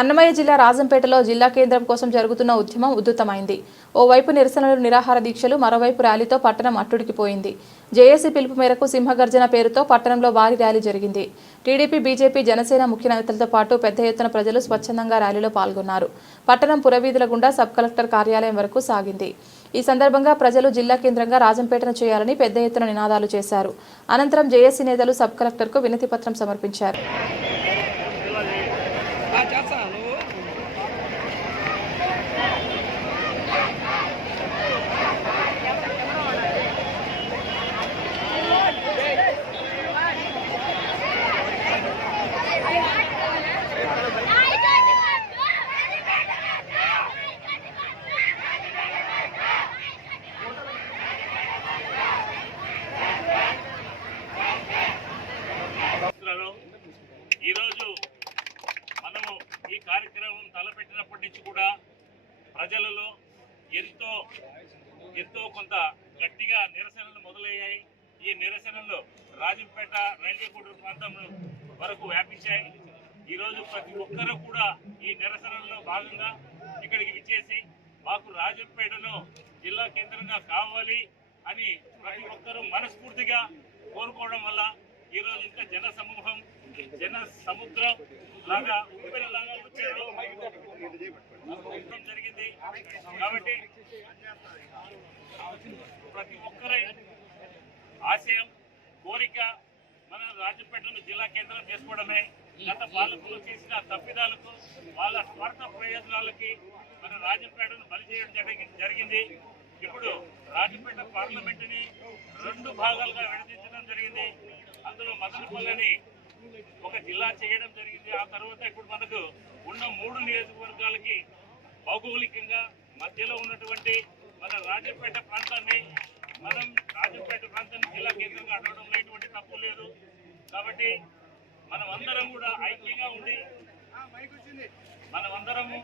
అన్నమయ్య జిల్లా రాజంపేటలో జిల్లా కేంద్రం కోసం జరుగుతున్న ఉద్యమం ఉధృతమైంది. ఓవైపు నిరసనలు నిరాహార దీక్షలు మరోవైపు ర్యాలీతో పట్టణం అట్టుడికిపోయింది. జేఏసీ పిలుపు మేరకు సింహగర్జన పేరుతో పట్టణంలో భారీ ర్యాలీ జరిగింది. టీడీపీ బీజేపీ జనసేన ముఖ్య నేతలతో పాటు పెద్ద ఎత్తున ప్రజలు స్వచ్ఛందంగా ర్యాలీలో పాల్గొన్నారు. పట్టణం పురవీధుల గుండా సబ్ కలెక్టర్ కార్యాలయం వరకు సాగింది. ఈ సందర్భంగా ప్రజలు జిల్లా కేంద్రంగా రాజంపేటను చేయాలని పెద్ద ఎత్తున నినాదాలు చేశారు. అనంతరం జేఏసీ నేతలు సబ్ కలెక్టర్కు వినతిపత్రం సమర్పించారు. ఎంతో కొంత గట్టిగా నిరసనలు మొదలయ్యాయి. ఈ నిరసనలు రాజంపేట రైల్వే కూడూరు ప్రాంతం వరకు వ్యాపించాయి. ఈరోజు ప్రతి ఒక్కరూ కూడా ఈ నిరసనలో భాగంగా ఇక్కడికి విచ్చేసి మాకు రాజంపేటను జిల్లా కేంద్రంగా కావాలి అని ప్రతి ఒక్కరూ మనస్ఫూర్తిగా కోరుకోవడం వల్ల ఈరోజు ఇంకా జన సమూహం జన సముద్రం లాగా ఉప్పెన లాగా వచ్చారు. జరిగింది. కాబట్టి ప్రతి ఒక్కరి ఆశయం కోరిక మన రాజపేటను జిల్లా కేంద్రం చేసుకోవడమే. గత పాలకులు చేసిన తప్పిదాలకు వాళ్ళ స్వార్థ ప్రయోజనాలకి మన రాజపేటను బలి చేయడం జరిగి- జరిగింది. ఇప్పుడు రాజపేట పార్లమెంటుని రెండు భాగాలుగా విడదీర్చడం జరిగింది. అందులో మదనపల్లిని ఒక జిల్లా చేయడం జరిగింది. ఆ తర్వాత ఇప్పుడు మనకు ఉన్న మూడు నియోజకవర్గాలకి భౌగోళికంగా మధ్యలో ఉన్నటువంటి మన రాజపేట ప్రాంతాన్ని మనం రాజపేట ప్రాంతాన్ని జిల్లా కేంద్రంగా అడగడంలో ఎటువంటి తప్పు లేదు. కాబట్టి మనం అందరం కూడా ఐక్యంగా ఉండి మనమందరము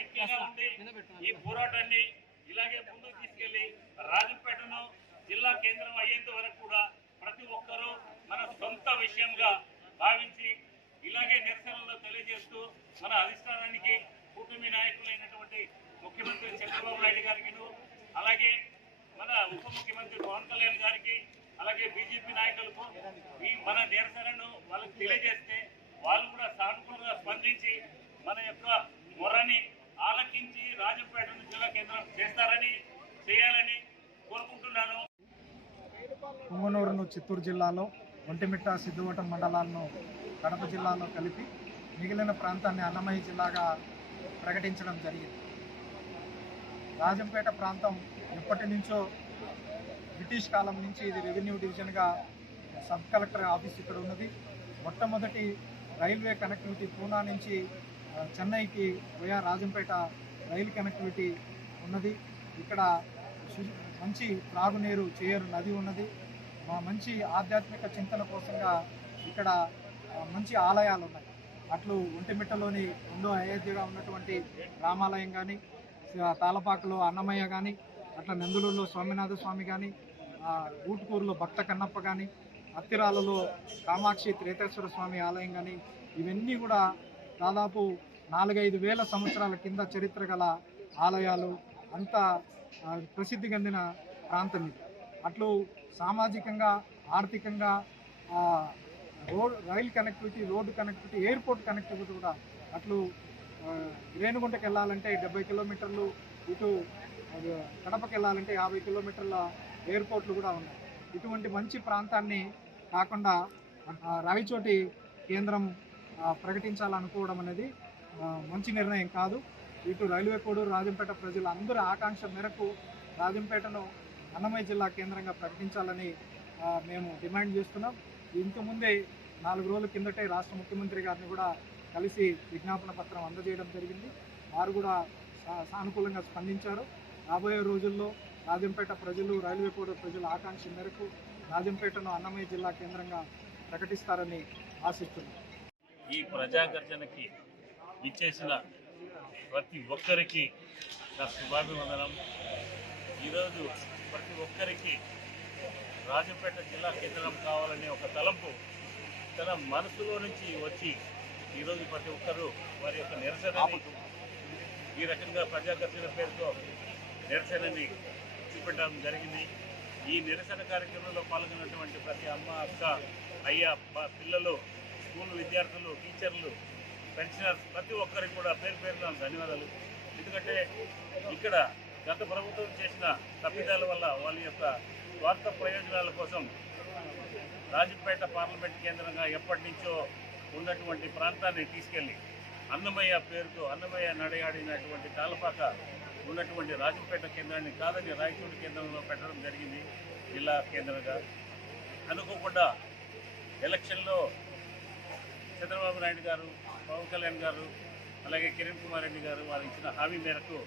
ఐక్యంగా ఉండి ఈ పోరాటాన్ని ఇలాగే ముందుకు తీసుకెళ్ళి రాజంపేటను జిల్లా కేంద్రం అయ్యేంత వరకు కూడా ప్రతి ఒక్కరూ మన సొంత విషయంగా భావించి ఇలాగే నిరసనలో తెలియజేస్తూ మన అధిష్టానానికి కూటమి నాయకులైనటువంటి ముఖ్యమంత్రి చంద్రబాబు నాయుడు గారికి అలాగే మన ఉప ముఖ్యమంత్రి పవన్ కళ్యాణ్ గారికి అలాగే బీజేపీ నాయకులకు ఈ మన నిరసనను వాళ్ళకి తెలియజేస్తే వాళ్ళు కూడా సానుకూలంగా స్పందించి మన యొక్క మొరని ఆలకించి రాజంపేటను జిల్లా కేంద్రం చేస్తారని చేయాలని కోరుకుంటున్నాను పుంగనూరును చిత్తూరు జిల్లాలో ఒంటిమిట్ట సిద్ధవటం మండలాలను కడప జిల్లాలో కలిపి మిగిలిన ప్రాంతాన్ని అన్నమయ్య జిల్లాగా ప్రకటించడం జరిగింది. రాజంపేట ప్రాంతం ఎప్పటి నుంచో బ్రిటిష్ కాలం నుంచి ఇది రెవెన్యూ డివిజన్గా సబ్ కలెక్టర్ ఆఫీస్ ఇక్కడ ఉన్నది. మొట్టమొదటి రైల్వే కనెక్టివిటీ పూనా నుంచి చెన్నైకి వయా రాజంపేట రైలు కనెక్టివిటీ ఉన్నది. ఇక్కడ మంచి త్రాగునీరు చేయరు నది ఉన్నది. మంచి ఆధ్యాత్మిక చింతన కోసంగా ఇక్కడ మంచి ఆలయాలు ఉన్నాయి. అట్లు ఒంటిమిట్టలోని రెండో అయోధ్యగా ఉన్నటువంటి రామాలయం కానీ తాలపాకులో అన్నమయ్య కానీ అట్లా నందులూరులో స్వామినాథ స్వామి కానీ ఊటుకూరులో భక్త కన్నప్ప కానీ అత్తిరాలలో కామాక్షి త్రేతేశ్వర స్వామి ఆలయం కానీ ఇవన్నీ కూడా దాదాపు నాలుగైదు వేల సంవత్సరాల కింద చరిత్ర గల ఆలయాలు అంత ప్రసిద్ధి చెందిన ప్రాంతం ఇది. అట్లు సామాజికంగా ఆర్థికంగా road rail connectivity road connectivity airport connectivity కూడా అట్లు రేణుగుంటకి వెళ్ళాలంటే డెబ్బై కిలోమీటర్లు ఇటు కడపకి వెళ్ళాలంటే యాభై కిలోమీటర్ల ఎయిర్పోర్ట్లు కూడా ఉన్నాయి. ఇటువంటి మంచి ప్రాంతాన్ని కాకుండా రావిచోటి కేంద్రం ప్రకటించాలనుకోవడం అనేది మంచి నిర్ణయం కాదు. ఇటు రైల్వే కోడూరు రాజంపేట ప్రజల అందరి ఆకాంక్ష మేరకు రాజంపేటను అన్నమయ్య జిల్లా కేంద్రంగా ప్రకటించాలని మేము డిమాండ్ చేస్తున్నాం. ఇంతకుముందే నాలుగు రోజుల కిందటే రాష్ట్ర ముఖ్యమంత్రి గారిని కూడా కలిసి విజ్ఞాపన పత్రం అందజేయడం జరిగింది. వారు కూడా సా- సానుకూలంగా స్పందించారు. రాబోయే రోజుల్లో రాజంపేట ప్రజలు రైల్వే కోడ ప్రజల ఆకాంక్ష మేరకు రాజంపేటను అన్నమయ్య జిల్లా కేంద్రంగా ప్రకటిస్తారని ఆశిస్తున్నాం. ఈ ప్రజాగర్జనకి ఇచ్చేసిన ప్రతి ఒక్కరికి నా శుభాభివందనం. ఈరోజు ప్రతి ఒక్కరికి రాజంపేట జిల్లా కేంద్రం కావాలనే ఒక తలంపు తన మనసులో నుంచి వచ్చి ఈరోజు ప్రతి ఒక్కరూ వారి యొక్క నిరసన ఈ రకంగా ప్రజాకర్షణ పేరుతో నిరసనని చూపెట్టడం జరిగింది. ఈ నిరసన కార్యక్రమంలో పాల్గొన్నటువంటి ప్రతి అమ్మ అక్క అయ్య పిల్లలు స్కూల్ విద్యార్థులు టీచర్లు పెన్షనర్స్ ప్రతి ఒక్కరికి కూడా పేరు పేరున ధన్యవాదాలు. ఎందుకంటే ఇక్కడ గత ప్రభుత్వం చేసిన తప్పిదాల వల్ల వాళ్ళ యొక్క స్వార్థ ప్రయోజనాల కోసం రాజంపేట పార్లమెంట్ కేంద్రంగా ఎప్పటి నుంచో ఉన్నటువంటి ప్రాంతాన్ని తీసుకెళ్ళి అన్నమయ్య పేరుతో అన్నమయ్య నడయాడినటువంటి తాలపాక ఉన్నటువంటి రాజంపేట కేంద్రాన్ని కాదని రాయచూరు కేంద్రంలో పెట్టడం జరిగింది జిల్లా కేంద్రంగా. అనుకోకుండా ఎలక్షన్లో చంద్రబాబు నాయుడు గారు పవన్ కళ్యాణ్ గారు అలాగే కిరణ్ కుమార్ రెడ్డి గారు వారు ఇచ్చిన హామీ మేరకు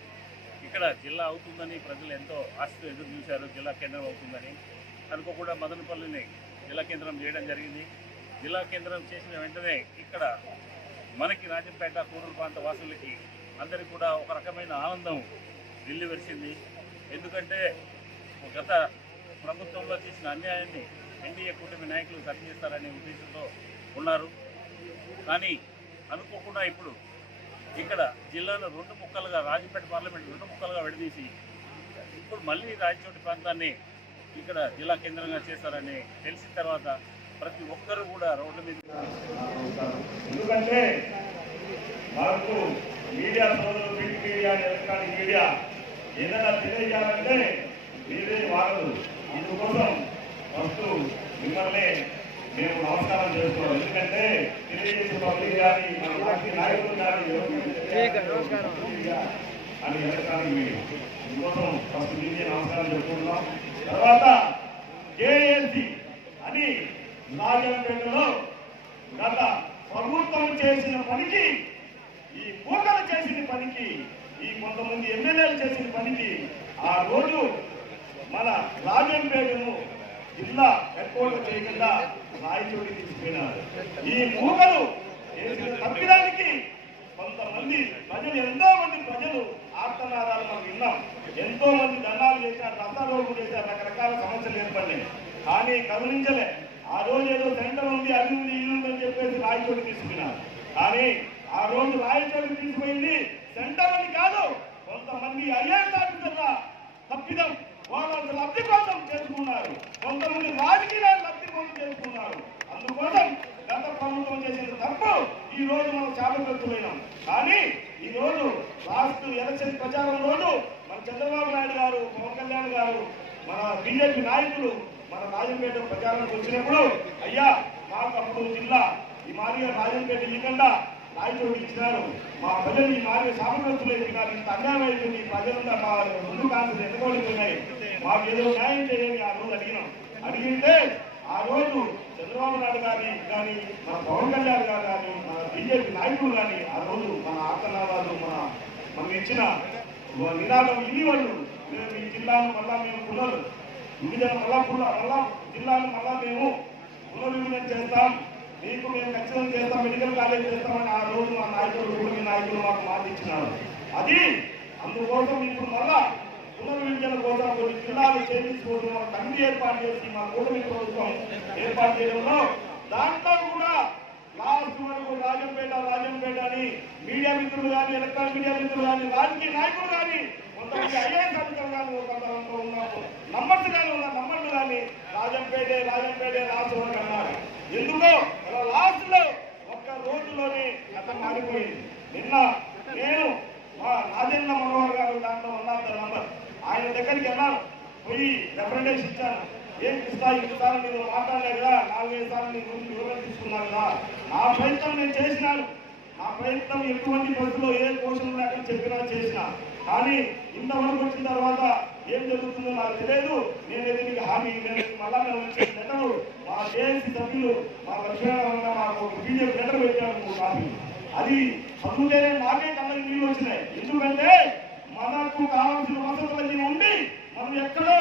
ఇక్కడ జిల్లా అవుతుందని ప్రజలు ఎంతో ఆశతో ఎదురు చూశారు జిల్లా కేంద్రం అవుతుందని. అనుకోకుండా మదనపల్లిని జిల్లా కేంద్రం చేయడం జరిగింది. జిల్లా కేంద్రం చేసిన వెంటనే ఇక్కడ మనకి రాజంపేట కూడూరు ప్రాంత వాసులకి అందరికీ కూడా ఒక రకమైన ఆనందం ఢిల్లీ వెలిసింది ఎందుకంటే గత ప్రభుత్వంలో చేసిన అన్యాయాన్ని ఎన్డీఏ కూటమి నాయకులు సరిచేస్తారనే ఉద్దేశంతో ఉన్నారు. కానీ అనుకోకుండా ఇప్పుడు ఇక్కడ జిల్లాను రెండు ముక్కలుగా రాజంపేట పార్లమెంట్ రెండు ముక్కలుగా విడదీసి ఇప్పుడు మళ్ళీ రాయచోటి ప్రాంతాన్ని ఇక్కడ జిల్లా కేంద్రంగా చేశారని తెలిసిన తర్వాత ప్రతి ఒక్కరూ కూడా రోడ్ల మీద ఎందుకంటే మనకు మీడియా సోదరులు ప్రింట్ మీడియా ఎలక్ట్రానిక్ మీడియా ఏదైనా తెలియజేయాలంటే మీరే వాడదు. ఇందుకోసం ఫస్ట్ మిమ్మల్ని మేము నమస్కారం చేసుకోవాలి. ఎందుకంటే తెలియజేసే పబ్లిక్ కానీ మన పార్టీ నాయకులు కానీ అని ఎలక్ట్రానిక్ మీడియా ఇందుకోసం ఫస్ట్ మీడియా నమస్కారం చెప్పుకుంటున్నాం తర్వాత జేఏసీ అని నాగంపేటలో గత ప్రభుత్వం చేసిన పనికి ఈ కూటమి చేసిన పనికి ఈ కొంతమంది ఎమ్మెల్యేలు చేసిన పనికి ఆ రోజు మన రాజంపేటను జిల్లా హెడ్ చేయకుండా రాయచోటి తీసుకుపోయినారు ఈ మూకలు చేసిన తప్పిదానికి కొంతమంది ప్రజలు ఎంతో మంది ప్రజలు ఆర్తనాదాలు మనం విన్నాం. ఎంతో మంది దండాలు చేశారు రసారోగులు చేశారు రకరకాల సమస్యలు ఏర్పడినాయి. కానీ గమనించలే ఆ రోజు ఏదో సెంటర్ ఉంది అది ఉంది ఇది ఉంది అని చెప్పేసి రాయచోటి తీసుకున్నారు. కానీ ఆ రోజు రాయచోటి తీసుకుపోయింది సెంటర్ అని కాదు కొంతమంది ఐఏఎస్ ఆఫీసర్ల తప్పిదం. వాళ్ళంత లబ్ధి కోసం చేసుకున్నారు. కొంతమంది రాజకీయ లబ్ధి కోసం చేసుకున్నారు. అందుకోసం గత ప్రభుత్వం చేసిన తప్పు ఈ రోజు మనం చాపపెడుతున్నాం కానీ ఈ రోజు లాస్ట్ ఎలక్షన్ ప్రచారం రోజు మన చంద్రబాబు నాయుడు గారు పవన్ కళ్యాణ్ గారు మన బీజేపీ నాయకులు మన రాజంపేట ప్రచారానికి వచ్చినప్పుడు అయ్యా మాకు అప్పుడు జిల్లా ఈ మాదిరిగా రాజంపేట ఇవ్వకుండా నాయకులు ఇచ్చినారు. మా ప్రజలు ఈ మాదిరిగా శాపగ్రస్తులు అయిపోయినారు ఇంత అన్యాయం అయిపోయింది ప్రజలంతా మా ముందు కాన్సలు ఎన్నుకోడిపోయినాయి మాకు ఏదో న్యాయం చేయండి ఆ రోజు అడిగినాం. అడిగితే ఆ రోజు చంద్రబాబు నాయుడు గారి కానీ మన పవన్ కళ్యాణ్ గారు కానీ మన బీజేపీ నాయకులు కానీ ఆ రోజు మన ఆర్తనాదాలు మన మనం ఇచ్చిన నినాదం ఇన్ని వాళ్ళు. మేము ఈ జిల్లాను మళ్ళా మేము పునరు విభజన మళ్ళా పుల్ల మళ్ళా జిల్లాను మళ్ళా మేము పునర్విభజన చేస్తాం. మీకు మేము ఖచ్చితంగా చేస్తాం మెడికల్ కాలేజ్ చేస్తామని ఆ రోజు మా నాయకులు కూటమి నాయకులు మాకు మాట ఇచ్చినారు అది అందుకోసం ఇప్పుడు మళ్ళా పునర్విభజన కోసం కొన్ని జిల్లాలు చేయించుకోవడం కోసం మన కమిటీ ఏర్పాటు చేసి మా కూటమి ప్రభుత్వం ఏర్పాటు చేయడంలో దాంట్లో కూడా లాస్ట్ వరకు రాజంపేట రాజంపేట అని మీడియా మిత్రులు కానీ ఎలక్ట్రానిక్ మీడియా మిత్రులు కానీ రాజకీయ నాయకులు కానీ కొంతమంది ఐఏఎస్ అధికారులు కానీ కొంతమంది ఉన్నారు. నంబర్స్ కానీ ఉన్న నంబర్లు కానీ రాజంపేటే రాజంపేటే లాస్ట్ వరకు అన్నారు. ఎందుకో లాస్ట్లో ఒక్క రోజులోనే అతను మారిపోయింది. నిన్న నేను మా రాజేంద్ర మనోహర్ గారు దాంట్లో ఉన్నారు నంబర్. ఆయన దగ్గరికి వెళ్ళాను పోయి రిప్రజెంటేషన్ ఇచ్చాను. ఏం ఇస్తా ఇస్తాను మీరు మాట్లాడలేదు కదా నాలుగైదు సార్లు మీ గురించి వివరణ తీసుకున్నాను కదా. నా ప్రయత్నం నేను చేసినాను. నా ప్రయత్నం ఎటువంటి పరిస్థితుల్లో ఏ క్వశ్చన్ లేకుండా చెప్పినా చేసిన. కానీ ఇంతవరకు వచ్చిన తర్వాత ఏం జరుగుతుందో నాకు తెలియదు. నేను మీకు హామీ నేను మళ్ళా మేము వచ్చే లెటరు మా జేఏసీ సభ్యులు మా లక్ష్మీనారాయణ మాకు బీజేపీ లెటర్ పెట్టారు మూడు హామీ అది చదువుతేనే నాకే కళ్ళకి నీళ్ళు వచ్చినాయి. ఎందుకంటే మనకు కావాల్సిన వసతులన్నీ ఉండి మనం ఎక్కడో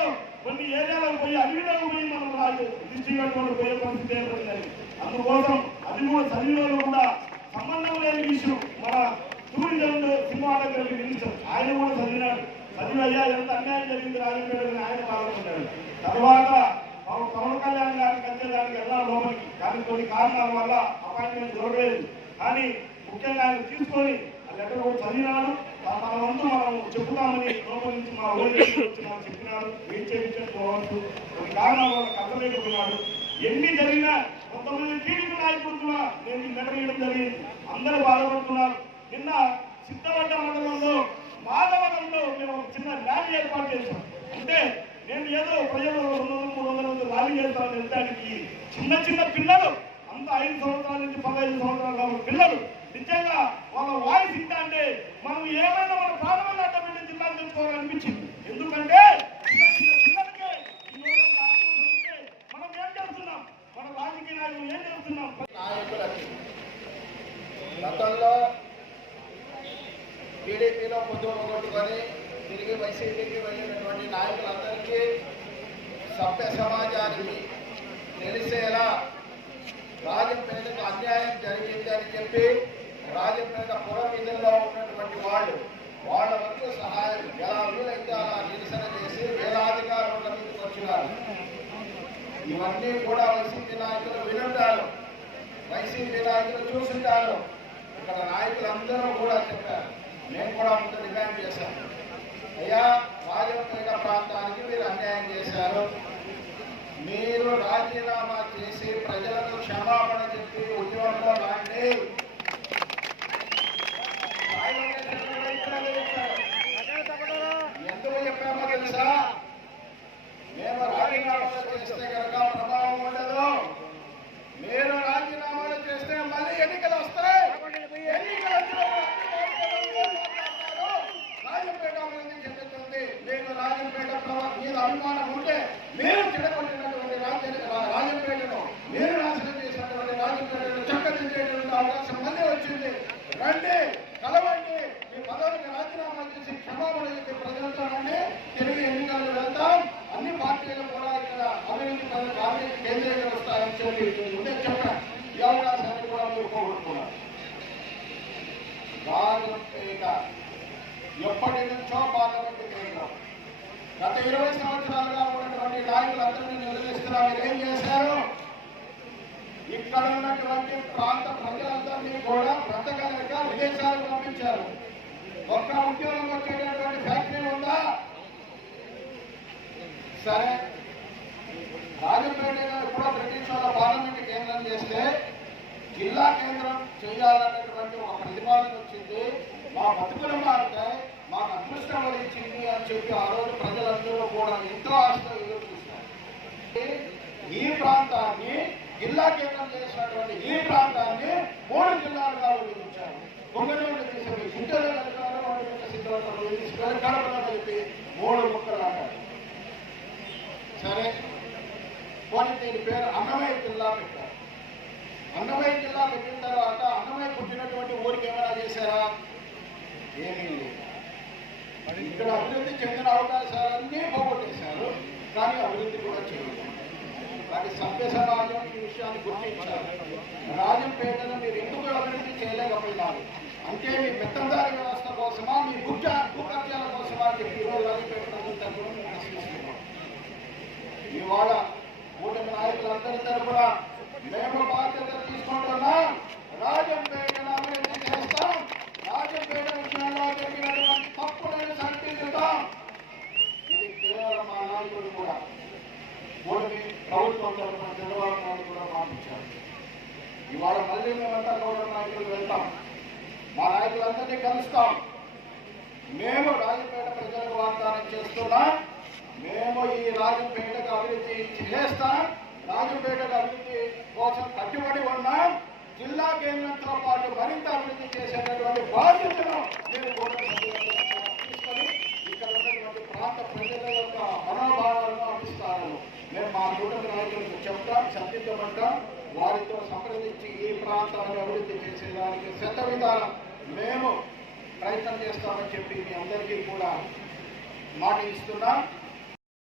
కొన్ని ఏరియాలకు పోయి అడవిలోకి పోయి మనం రాజు డిస్ట్రిక్ట్ పోయే పరిస్థితి ఏర్పడిందని అందుకోసం అది కూడా చదివిలో కూడా సంబంధం లేని విషయం. మన టూరిజం సినిమా దగ్గర ఆయన కూడా చదివినాడు. చదివి అయ్యా ఎంత అన్యాయం జరిగింది రాజంపేట ఆయన పాల్గొన్నాడు తర్వాత పవన్ పవన్ కళ్యాణ్ గారికి వచ్చేదానికి వెళ్ళాలి లోపలికి. కానీ కొన్ని కారణాల వల్ల అపాయింట్మెంట్ దొరకలేదు. కానీ ముఖ్యంగా ఆయన తీసుకొని ఆ లెటర్ కూడా చదివినాడు ఆ మన వంతు మనం చెప్పుతామని లోపల నుంచి మా ఊరి కొన్ని కారణాల వల్ల కట్టలేకపోయినాడు ఎన్ని జరిగినా కొంతమంది టీడీపీ నాయకులు కూడా నేను ఈ జరిగింది. అందరూ బాధపడుతున్నారు. నిన్న సిద్ధవడ్డ మండలంలో మాధవరంలో మేము ఒక చిన్న ర్యాలీ ఏర్పాటు చేశాం. అంటే నేను ఏదో ప్రజలు రెండు వందల మూడు వందల మంది ర్యాలీ చేస్తాను వెళ్ళడానికి చిన్న చిన్న పిల్లలు అంత ఐదు సంవత్సరాల నుంచి పదహైదు సంవత్సరాల పిల్లలు. నిజంగా వాళ్ళ వాయిస్ ఇంత అంటే మనం ఏమైనా మన ప్రాణమైన అడ్డమైన జిల్లాలు తెలుసుకోవాలనిపించింది ఎందుకంటే చిన్న చిన్న పిల్లలకే ఈ రోజు ఆందోళన ఉంటే మనం ఏం చేస్తున్నాం మన రాజకీయ నాయకులు ఏం చేస్తున్నాం నాయకులకి గతంలో టీడీపీలో పొద్దున కొట్టుకొని తిరిగి వైసీపీకి వెళ్ళినటువంటి నాయకులందరికీ సభ్య సమాజానికి తెలిసేలా రాజంపేటకు అన్యాయం జరిగింది అని చెప్పి రాజంపేట పురవీధుల్లో ఉన్నటువంటి వాళ్ళు వాళ్ళ వరకు సహాయం ఎలా వీలైతే అలా నిరసన చేసి వేలాదిగా రోడ్ల మీదకి వచ్చినారు. ఇవన్నీ కూడా వైసీపీ నాయకులు వినుంటారు. వైసీపీ నాయకులు చూసుంటారు. ఇక్కడ నాయకులందరూ కూడా చెప్పారు. మేము కూడా ముందు డిమాండ్ చేశాము అయ్యా రాజపేట ప్రాంతానికి మీరు అన్యాయం చేశారు. మీరు రాజీనామా చేసి ప్రజలకు క్షమాపణ చెప్పి ఉద్యోగంలో రాండి ఎందుకు చెప్పామో తెలుసా మేము రాజీనామాలు చేస్తే కనుక ప్రభావం ఉండదు మీరు రాజీనామాలు చేస్తే మళ్ళీ ఎన్నికలు వస్తాయి ఎన్నికలు వచ్చినప్పుడు రాజంపేట అభివృద్ధి చెందుతుంది మీకు రాజంపేట ప్రభావం మీద అభిమానం చెడగొట్టినటువంటి రాజ్య రాజంపేటను నేను నాశనం చేసినటువంటి రాజంపేటను చక్కదిద్దేటువంటి అవకాశం మళ్ళీ వచ్చింది. రండి కలవండి. మీ పదవికి రాజీనామా చేసి క్షమాపణ చెప్పి ప్రజలతో రండి తిరిగి ఎన్నికలు వెళ్తాం. అన్ని పార్టీలు కూడా ఇక్కడ అభివృద్ధి పనులు కేంద్రీయంగా వస్తాయని చెప్పి ముందే చెప్పాను ఈ అవకాశాన్ని కూడా మీరు పోగొట్టుకున్నారు. రాజంపేట ఎప్పటి నుంచో పార్లమెంట్ కేంద్రం. గత ఇరవై సంవత్సరాలుగా నాయకులందరినీ నిలదీస్తున్నా మీరు ఏం చేశారు? ఇక్కడ ఉన్నటువంటి ప్రాంత ప్రజలందరినీ కూడా బ్రతకలేక విదేశాలకు పంపించారు. ఒక్క ఉద్యోగం వచ్చేటటువంటి ఫ్యాక్టరీ ఉందా? సరే. రాజంపేటలో కూడా బ్రిటిష్ వాళ్ళ పార్లమెంట్ కేంద్రం చేస్తే జిల్లా కేంద్రం చేయాలన్నటువంటి ఒక ప్రతిపాదన వచ్చింది. మా బతుకులు మారుతాయి మాకు అదృష్టం వహించింది అని చెప్పి ఆ రోజు ప్రజలందరూ కూడా ఎంతో ఆశతో ఎదురు ఈ ప్రాంతాన్ని జిల్లా కేంద్రం చేసినటువంటి ఈ ప్రాంతాన్ని మూడు జిల్లాలుగా విభజించారు. పొంగనూరు తీసుకుని గుంటలో తీసుకొని కడపలో కలిపి మూడు ముక్కలు అన్నారు సరే పోనీ దీని పేరు అన్నమయ్య జిల్లా పెట్టారు. అన్నమయ్య జిల్లా పెట్టిన తర్వాత అన్నమయ్య పుట్టినటువంటి ఊరికి ఏమైనా చేశారా? ఏమీ లేదు. ఇక్కడ అభివృద్ధి చెందిన అవకాశాలన్నీ పోగొట్టేశారు. కానీ అభివృద్ధి కూడా చేయాలి కానీ సభ్య సమాజం ఈ విషయాన్ని గుర్తించారు. రాజంపేటను మీరు ఎందుకు అభివృద్ధి చేయలేకపోయినారు? అంటే మీ పెత్తందారి వ్యవస్థ కోసమా మీ గుడ్డ భూకబ్జాల కోసమా అని చెప్పి ఈరోజు రాజంపేట ప్రశ్నిస్తున్నాం ఇవాళ కూటమి నాయకులందరి తరఫున మేము బాధ్యత తీసుకుంటున్నాం రాజంపేటను అభివృద్ధి చేస్తాం రాజంపేట విషయంలో జరిగినటువంటి తప్పులను సరిదిద్దుతాం ఇది కేవలం మా నాయకుడు కూడా కూటమి ప్రభుత్వం తరఫున చంద్రబాబు నాయుడు కూడా మాటించారు ఇవాళ మళ్ళీ మేమంతా కూటమి నాయకులు వెళ్తాం మా నాయకులందరినీ కలుస్తాం మేము రాజంపేట ప్రజలకు వాగ్దానం చేస్తున్నాం మేము ఈ రాజంపేటకు అభివృద్ధి చేస్తాం రాజంపేటకు అభివృద్ధి కోసం కట్టుబడి ఉన్నాం. జిల్లా కేంద్రంతో పాటు మరింత అభివృద్ధి చేసేటటువంటి బాధ్యతను మేము తీసుకొని ఇక్కడ ఉన్నటువంటి ప్రాంత ప్రజల యొక్క మనోభావాలను అందిస్తాను మేము మా కూటమి నాయకులకు చెప్తాం చర్చించమంటాం వారితో సంప్రదించి ఈ ప్రాంతాన్ని అభివృద్ధి చేసేదానికి శత విధానం మేము ప్రయత్నం చేస్తామని చెప్పి మీ అందరికీ కూడా మాట ఇస్తున్నాం.